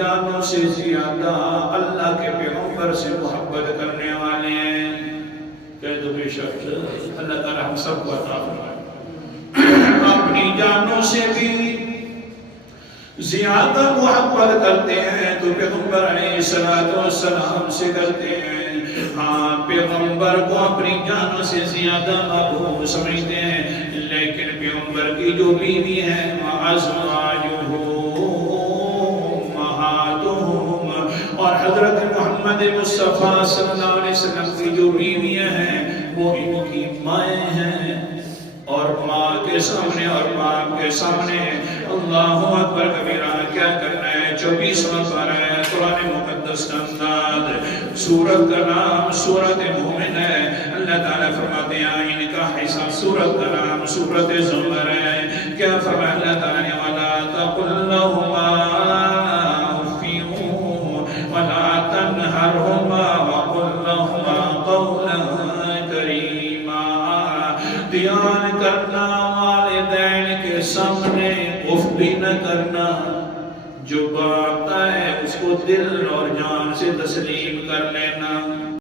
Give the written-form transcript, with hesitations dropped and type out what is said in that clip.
جانوں سے زیادہ اللہ کے پیغمبر سے محبت کرنے والے ہیں؟ کہہ دو بے شک اللہ تعالیٰ ہم سب کو عطا فرمائے۔ اپنی جانوں سے بھی زیادہ محبت کرتے ہیں تو پیغمبر علیہ السلام سے کرتے ہیں۔ ہاں پیغمبر کو اپنی جانوں سے زیادہ محبوب سمجھتے ہیں، لیکن پیغمبر کی جو بیوی ہے وَأَزْوَاجُهُ أُمَّهَاتُهُمْ، اور حضرت محمد مصطفیٰ صلی اللہ علیہ وسلم کی جو بیویاں ہیں وہ ان کی مائیں ہیں، اور ماں کے سامنے اور باپ کے سامنے اللہ اکبر کبیرہ کیا کرنا ہے۔ 24واں پارہ ہے قرآن مقدس کا انداز، سورت کا نام سورت مومن ہے۔ اللہ تعالیٰ فرماتے ہیں ان کا حصہ، سورت کا نام سورت زمر ہے۔ کیا فرمایا اللہ تعالیٰ نے؟ وَلَا تَقُلْ لَهُمَا أُفٍّ وَلَا تَنْهَرْهُمَا وَقُلْ لَهُمَا قَوْلًا كَرِيمًا۔ دھیان کرنا والدین کے سامنے اف بھی نہ کرنا، جو بات ہے اس کو دل اور جان سے تسلیم کر لینا۔